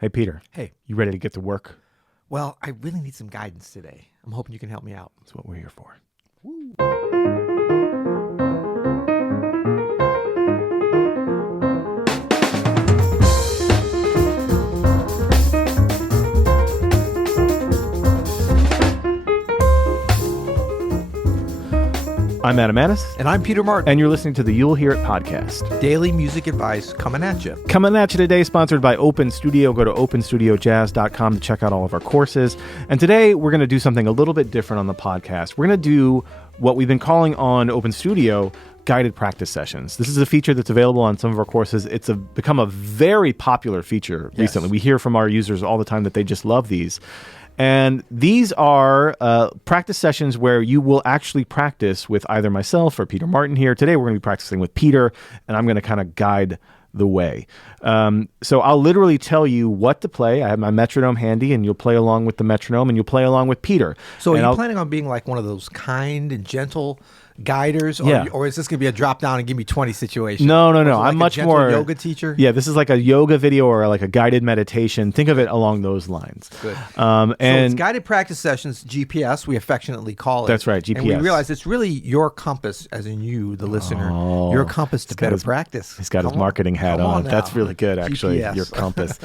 Hey, Peter. Hey. You ready to get to work? Well, I really need some guidance today. I'm hoping you can help me out. That's what we're here for. Woo. I'm Adam Maness. And I'm Peter Martin. And you're listening to the You'll Hear It podcast. Daily music advice coming at you. Coming at you today, sponsored by Open Studio. Go to openstudiojazz.com to check out all of our courses. And today, we're going to do something a little bit different on the podcast. We're going to do what we've been calling on Open Studio guided practice sessions. This is a feature that's available on some of our courses. It's become a very popular feature recently. We hear from our users all the time that they just love these. And these are practice sessions where you will actually practice with either myself or Peter Martin here. Today, we're going to be practicing with Peter, and I'm going to kind of guide the way. So I'll literally tell you what to play. I have my metronome handy, and you'll play along with the metronome, and you'll play along with Peter. So are you planning on being like one of those kind and gentle guiders, or is this going to be a drop down and give me 20 situations? No. Like I'm much more yoga teacher. Yeah, this is like a yoga video or like a guided meditation. Think of it along those lines. Good. And so it's guided practice sessions, GPS, we affectionately call it. That's right, GPS. And we realize it's really your compass, as in you, the listener, your compass to better practice. He's got his marketing hat on. That's really good, actually. GPS. Your compass.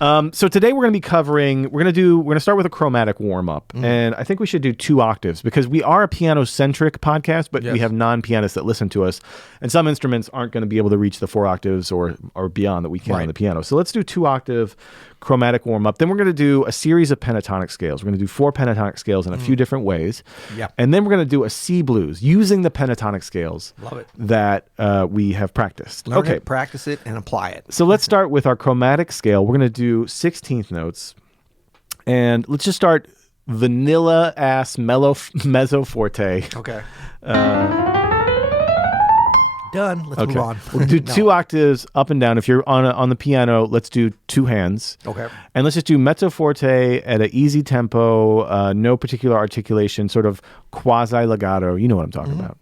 So today we're going to be covering. We're going to start with a chromatic warm up, and I think we should do 2 octaves because we are a piano centric podcast, but we have non-pianists that listen to us, and some instruments aren't going to be able to reach the 4 octaves or beyond that we can on the piano. So let's do 2 octave chromatic warm up. Then we're going to do a series of pentatonic scales. We're going to do 4 pentatonic scales in a few different ways. Yep. And then we're going to do a C blues using the pentatonic scales. Love it. That we have practiced. Learn it, practice it, and apply it. So let's start with our chromatic scale. We're going to do 16th notes. And let's just start vanilla ass mezzo forte. Okay. Done. Let's move on. We'll do 2 octaves up and down. If you're on the piano, let's do 2 hands. Okay. And let's just do mezzo forte at an easy tempo, no particular articulation, sort of quasi legato. You know what I'm talking about.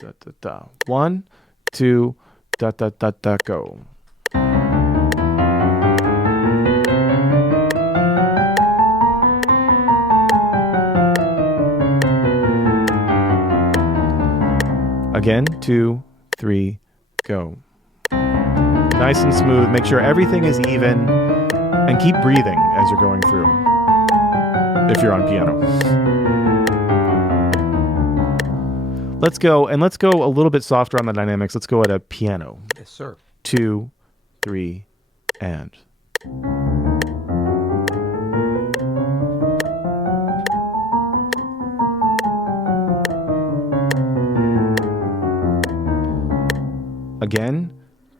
Da, da, da. 1, 2, da da da da go. Again, 2, 3, go. Nice and smooth. Make sure everything is even and keep breathing as you're going through if you're on piano. Let's go a little bit softer on the dynamics. Let's go at a piano. Yes, sir. 2, 3, and. Again,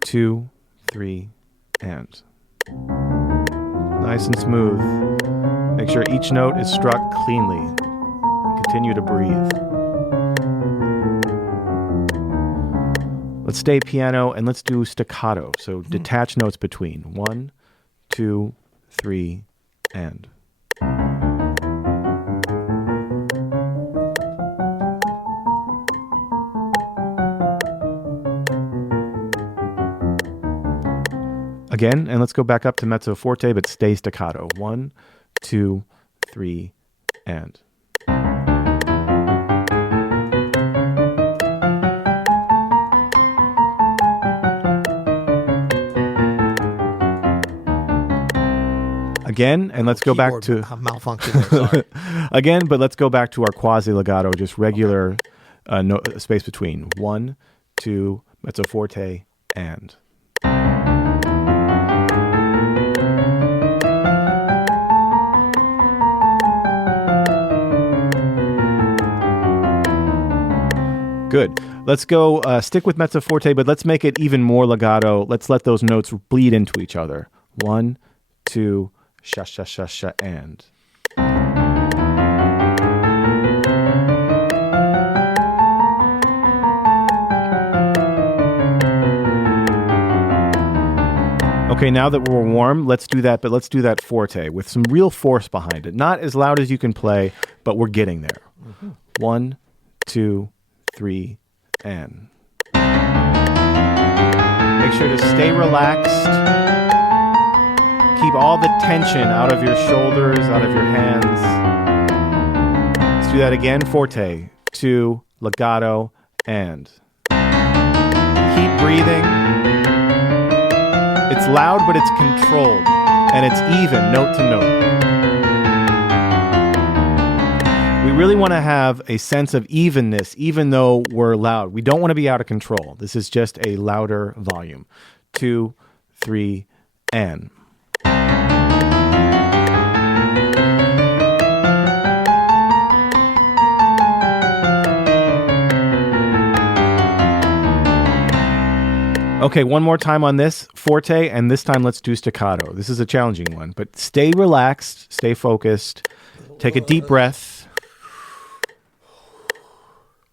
2, 3, and. Nice and smooth. Make sure each note is struck cleanly. Continue to breathe. Let's stay piano and let's do staccato. So detach notes between 1, 2, 3, and. Again, and let's go back up to mezzo forte, but stay staccato. 1, 2, 3, and. Again, and let's go back to malfunction. Sorry. Again, but let's go back to our quasi legato, just regular space between 1, 2, mezzo forte, and. Good. Let's go stick with mezzo forte, but let's make it even more legato. Let's let those notes bleed into each other. 1, 2, sha, sha, sha, sha, and. Okay, now that we're warm, let's do that, but let's do that forte with some real force behind it. Not as loud as you can play, but we're getting there. 1, 2, 3, and. Make sure to stay relaxed. Keep all the tension out of your shoulders, out of your hands. Let's do that again. Forte, 2, legato, and. Keep breathing. It's loud, but it's controlled. And it's even, note to note. We really want to have a sense of evenness, even though we're loud. We don't want to be out of control. This is just a louder volume. 2, 3, and. Okay, one more time on this, forte, and this time let's do staccato. This is a challenging one, but stay relaxed, stay focused, take a deep breath.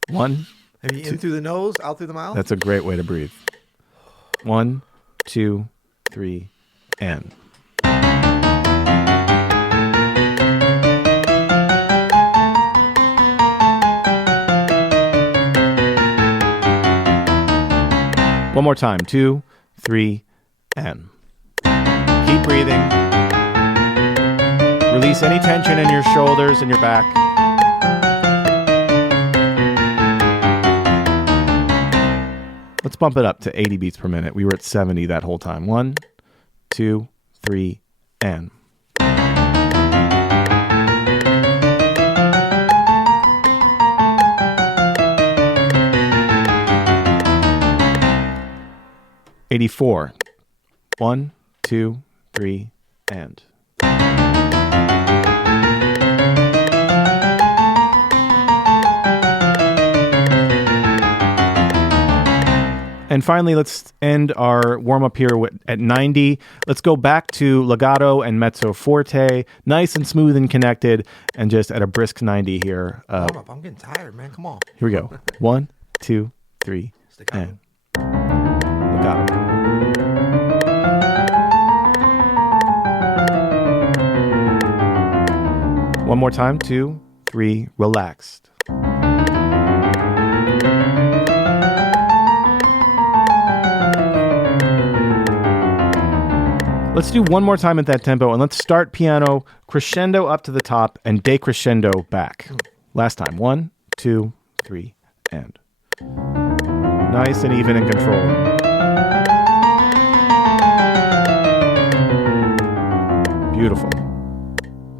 1. Maybe in through the nose, out through the mouth? That's a great way to breathe. 1, 2, 3, and. One more time. 2, 3, and. Keep breathing. Release any tension in your shoulders and your back. Let's bump it up to 80 beats per minute. We were at 70 that whole time. 1, 2, 3, and. '84. 1, 2, 3, and. And finally, let's end our warm-up here at 90. Let's go back to legato and mezzo forte, nice and smooth and connected, and just at a brisk 90 here. Hold up, I'm getting tired, man. Come on. Here we go. 1, 2, 3, Staccato. and legato. One more time. 2, 3, relaxed. Let's do one more time at that tempo, and let's start piano crescendo up to the top and decrescendo back. Last time. 1, 2, 3, and. Nice and even and controlled. Beautiful.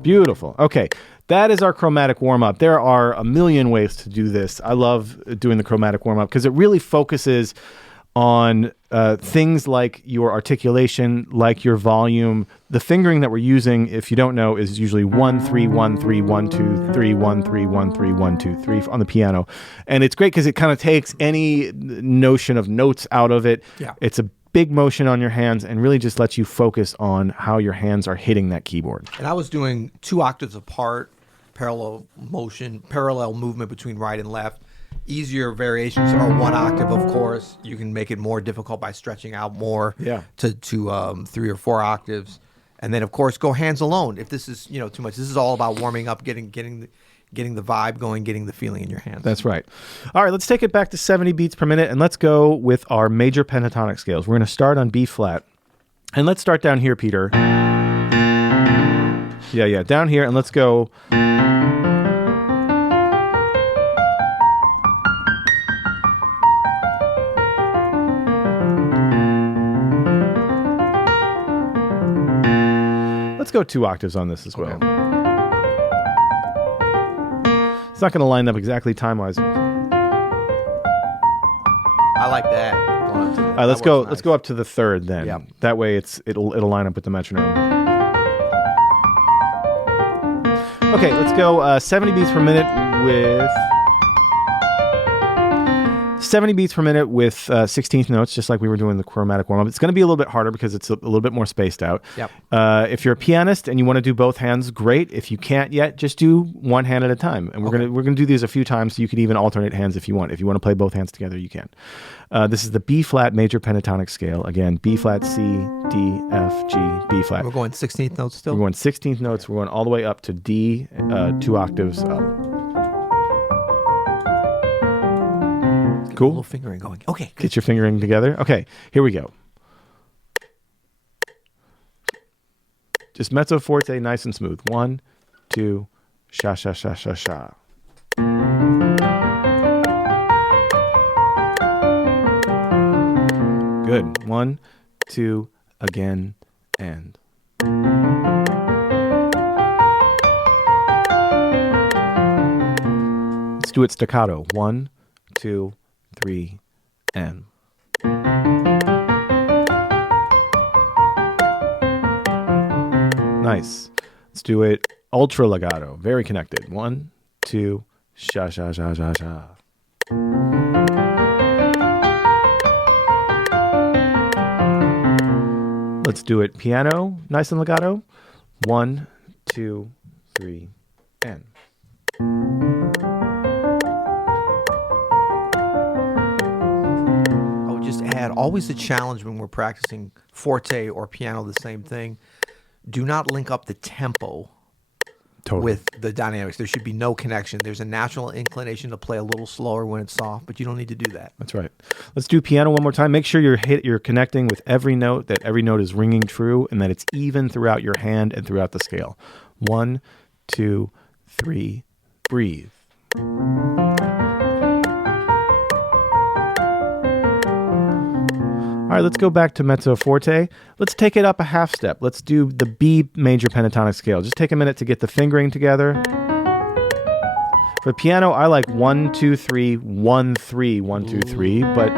Beautiful. Okay, that is our chromatic warm-up. There are a million ways to do this. I love doing the chromatic warm-up because it really focuses on things like your articulation, like your volume. The fingering that we're using, if you don't know, is usually 1, 3, 1, 3, 1, 2, 3, 1, 3, 1, 3, 1, 2, 3 on the piano. And it's great because it kind of takes any notion of notes out of it. Yeah. It's a big motion on your hands and really just lets you focus on how your hands are hitting that keyboard. And I was doing 2 octaves apart, parallel movement between right and left. Easier variations are 1 octave, of course. You can make it more difficult by stretching out more to 3 or 4 octaves. And then, of course, go hands alone. If this is too much, this is all about warming up, getting the vibe going, getting the feeling in your hands. That's right. All right, let's take it back to 70 beats per minute, and let's go with our major pentatonic scales. We're going to start on B flat. And let's start down here, Peter. Yeah, down here, and let's go. Let's go 2 octaves on this as well. Okay. It's not going to line up exactly time-wise. I like that. All right, let's go. Nice. Let's go up to the 3rd then. Yep. That way, it'll line up with the metronome. Okay, let's go 70 beats per minute with 16th notes, just like we were doing the chromatic warm-up. It's going to be a little bit harder because it's a little bit more spaced out. Yep. If you're a pianist and you want to do both hands, great. If you can't yet, just do one hand at a time. And we're gonna do these a few times, so you could even alternate hands if you want. If you want to play both hands together, you can. This is the B flat major pentatonic scale. Again, B flat, C, D, F, G, B flat. We're going 16th notes still? We're going 16th notes. We're going all the way up to D, 2 octaves up. Cool. A little fingering going. Okay. Good. Get your fingering together. Okay, here we go. Just mezzo forte, nice and smooth. 1, 2, sha sha sha sha sha. Good. 1, 2, again, and. Let's do it staccato. 1, 2, 3, and. Nice. Let's do it ultra legato. Very connected. 1, 2, sha sha sha sha sha. Let's do it piano, nice and legato. 1, 2, 3, and. I would just add, always a challenge when we're practicing forte or piano, the same thing. Do not link up the tempo with the dynamics. There should be no connection. There's a natural inclination to play a little slower when it's soft, but you don't need to do that. That's right. Let's do piano one more time. Make sure you're connecting with every note, that every note is ringing true, and that it's even throughout your hand and throughout the scale. 1, 2, 3, breathe. All right, let's go back to mezzo forte. Let's take it up a half step. Let's do the B major pentatonic scale. Just take a minute to get the fingering together. For piano, I like 1, 2, 3, 1, 3, 1, 2, 3, but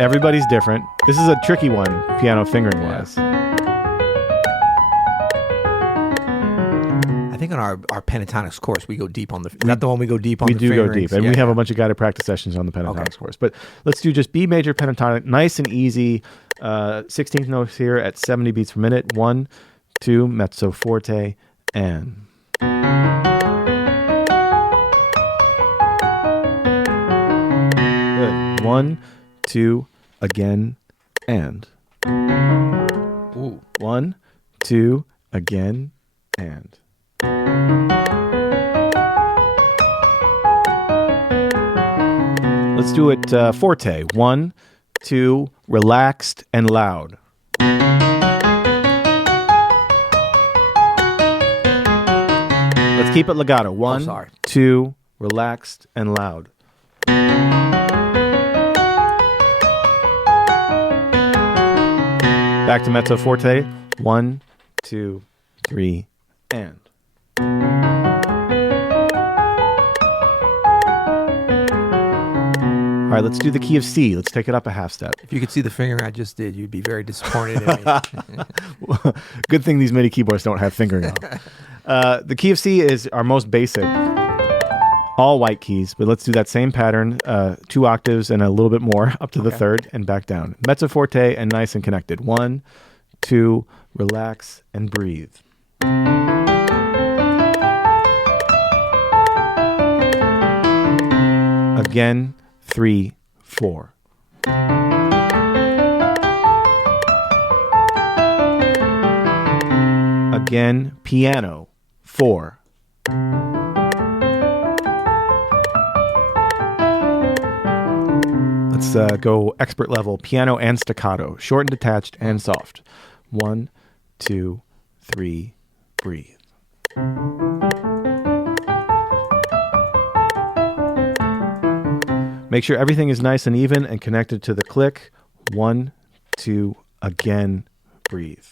everybody's different. This is a tricky one, piano fingering wise. I think on our Pentatonics course, we go deep on the... Is that the one we go deep on the We do go fingerings? deep, and we have a bunch of guided practice sessions on the Pentatonics course. But let's do just B major pentatonic, nice and easy. 16th notes here at 70 beats per minute. 1, 2, mezzo forte, and... Good. 1, 2, again, and... Ooh. 1, 2, again, and... Let's do it forte. 1, 2, relaxed and loud. Let's keep it legato. 1, 2, relaxed and loud. Back to mezzo forte. 1, 2, 3, and. All right, let's do the key of C. Let's take it up a half step. If you could see the fingering I just did, you'd be very disappointed in me. Good thing these MIDI keyboards don't have fingering on. The key of C is our most basic. All white keys, but let's do that same pattern, 2 octaves and a little bit more, up to the third and back down. Mezzo forte and nice and connected. 1, 2, relax and breathe. Again, 3, 4. Again, piano, 4. Let's go expert level, piano and staccato, short and detached and soft. 1, 2, 3, breathe. Make sure everything is nice and even and connected to the click. 1, 2, again, breathe.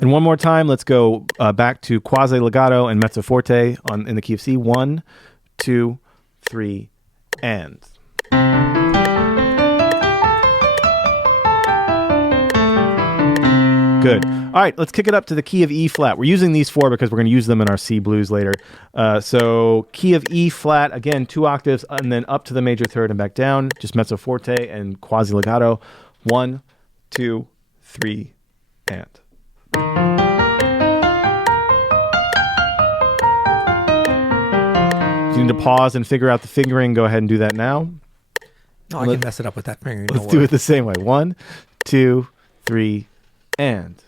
And one more time, let's go back to quasi legato and mezzo forte in the key of C. 1, 2, 3, and. Good. All right, let's kick it up to the key of E flat. We're using these 4 because we're going to use them in our C blues later. So key of E flat, again, 2 octaves, and then up to the major third and back down. Just mezzo forte and quasi legato. 1, 2, 3, and. If you need to pause and figure out the fingering, go ahead and do that now. No, I can mess it up with that fingering. Let's do it the same way. 1, 2, 3, and.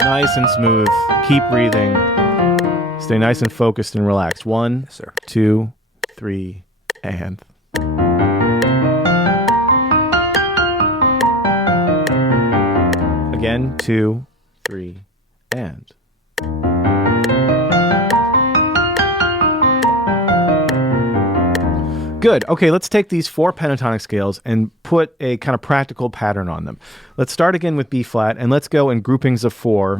Nice and smooth. Keep breathing. Stay nice and focused and relaxed. 1, 2, 3, and. Again, 2, 3, and. Good. Okay, let's take these 4 pentatonic scales and put a kind of practical pattern on them. Let's start again with B flat, and let's go in groupings of 4.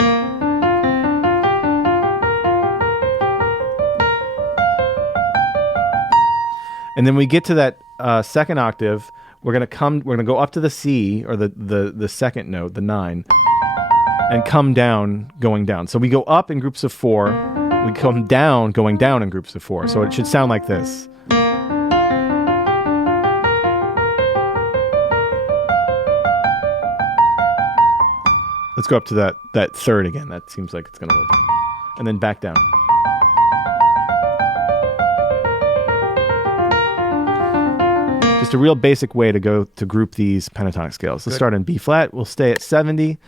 And then we get to that second octave, we're gonna go up to the C, or the second note, the 9, and come down going down. So we go up in groups of 4, we come down going down in groups of 4. So it should sound like this. Let's go up to that third again. That seems like it's gonna work. And then back down. Just a real basic way to group these pentatonic scales. Let's start in B flat. We'll stay at 70. Here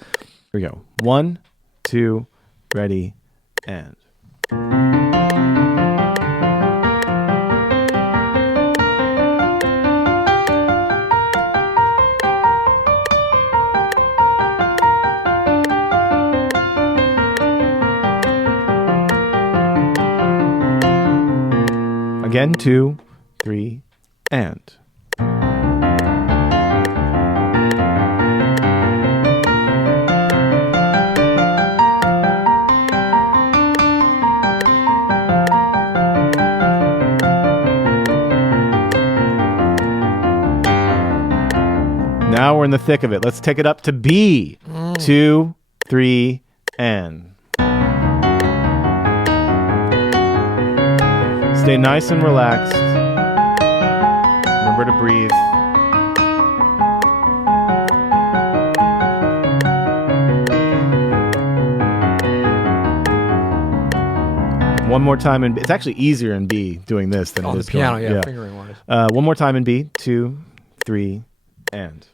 we go. 1, 2, ready, and. Again, 2, 3, and. Now we're in the thick of it. Let's take it up to B. 2, 3, and. Stay nice and relaxed. Remember to breathe. One more time in B. It's actually easier in B doing this than it is the piano, going. fingering wise. One more time in B. 2, 3, and.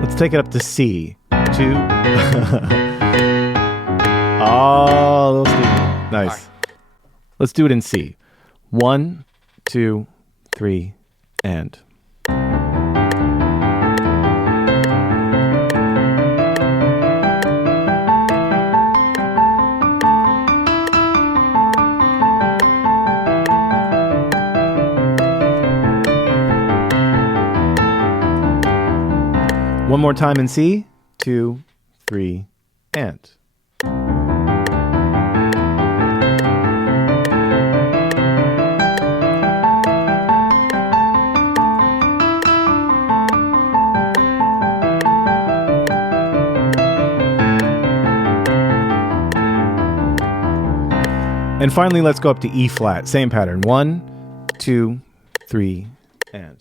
Let's take it up to C. 2. Oh, little Stevie. Nice. Right. Let's do it in C. 1, 2, 3, and. One more time in C. 2, 3, and. And finally, let's go up to E flat. Same pattern. 1, 2, 3, and.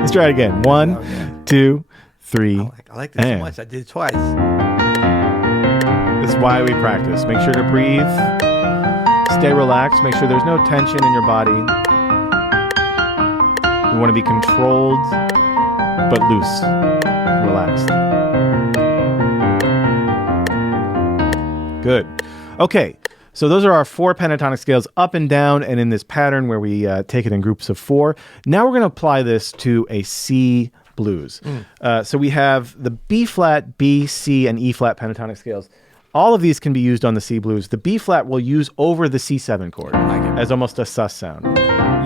Let's try it again. 1, 2, 3. I like this so much. I did it twice. This is why we practice. Make sure to breathe. Stay relaxed. Make sure there's no tension in your body. We want to be controlled, but loose, relaxed. Good. Okay. So those are our 4 pentatonic scales, up and down, and in this pattern where we take it in groups of 4. Now we're going to apply this to a C blues. So we have the B flat, B, C, and E flat pentatonic scales. All of these can be used on the C blues. The B flat we'll use over the C7 chord as almost a sus sound.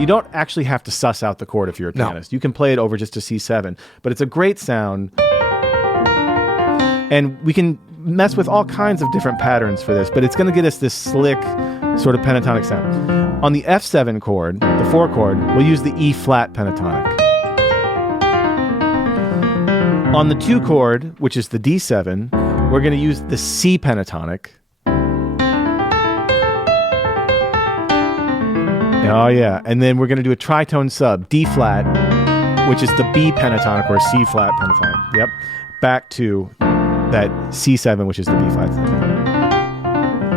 You don't actually have to suss out the chord if you're a pianist. You can play it over just a C7, but it's a great sound. And we can mess with all kinds of different patterns for this, but it's going to get us this slick sort of pentatonic sound. On the F7 chord, the 4 chord, we'll use the E flat pentatonic. On the 2 chord, which is the D7, we're going to use the C pentatonic. Oh yeah, and then we're going to do a tritone sub, D flat, which is the B pentatonic or C flat pentatonic. Yep. Back to that C7, which is the B flat.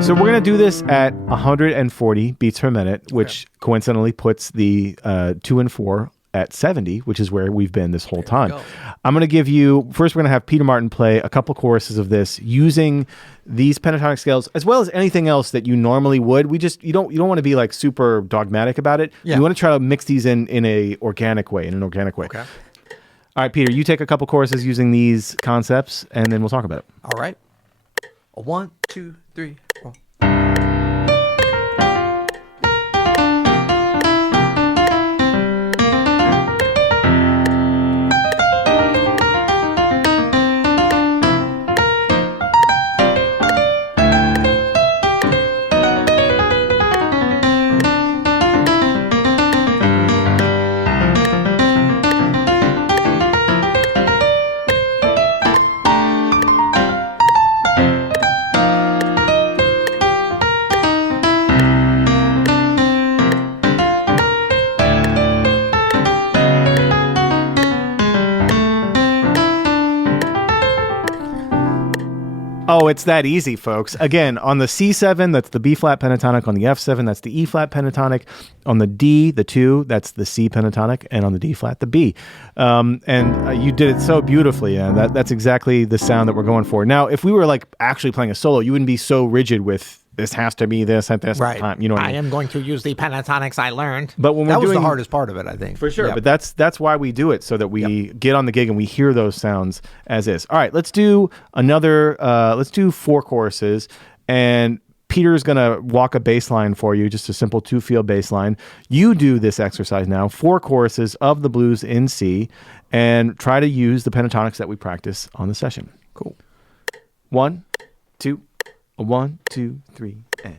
So we're going to do this at 140 beats per minute, which coincidentally puts the 2 and 4 at 70, which is where we've been this whole time. I'm going to give you, first we're going to have Peter Martin play a couple choruses of this using these pentatonic scales as well as anything else that you normally would. You don't want to be like super dogmatic about it. You want to try to mix these in an organic way. Okay. All right, Peter, you take a couple choruses using these concepts and then we'll talk about it. All right. 1, 2, 3, 4. Oh, it's that easy, folks. Again, on the C7, that's the B flat pentatonic. On the F7, that's the E flat pentatonic. On the D, the 2, that's the C pentatonic. And on the D flat, the B. You did it so beautifully. And that's exactly the sound that we're going for. Now, if we were like actually playing a solo, you wouldn't be so rigid with this has to be this at this time. You know what I mean? I am going to use the pentatonics I learned. But when that was the hardest part of it, I think. For sure. Yep. But that's why we do it, so that we get on the gig and we hear those sounds as is. All right, let's do another, let's do 4 choruses. And Peter's going to walk a bass line for you, just a simple 2-field bass line. You do this exercise now, 4 choruses of the blues in C, and try to use the pentatonics that we practice on the session. Cool. 1, 2, 1, 2, 3, and.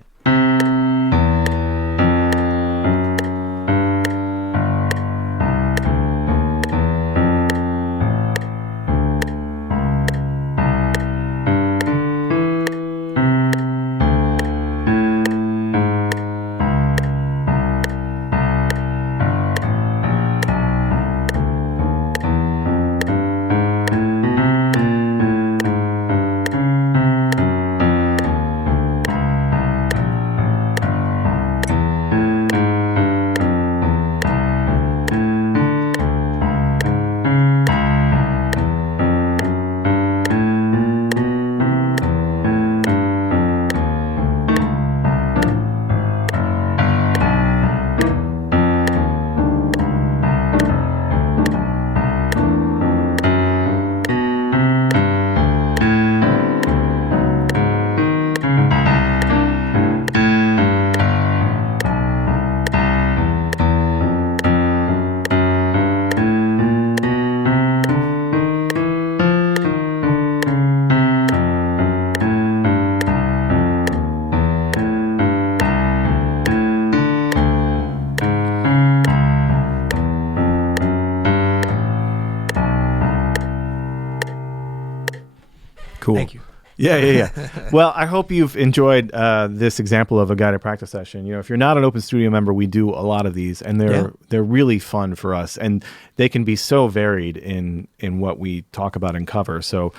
Cool. Thank you. Yeah. Well, I hope you've enjoyed this example of a guided practice session. You know, if you're not an Open Studio member, we do a lot of these, and they're really fun for us, and they can be so varied in what we talk about and cover. So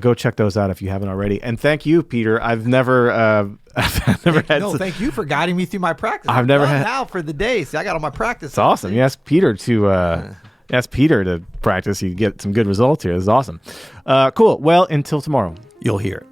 go check those out if you haven't already. And thank you, Peter. I've never had. No, thank you for guiding me through my practice. I've never had now for the day. See, I got all my practice. It's awesome. You asked Peter to practice. You get some good results here. This is awesome. Cool. Well, until tomorrow. You'll hear it.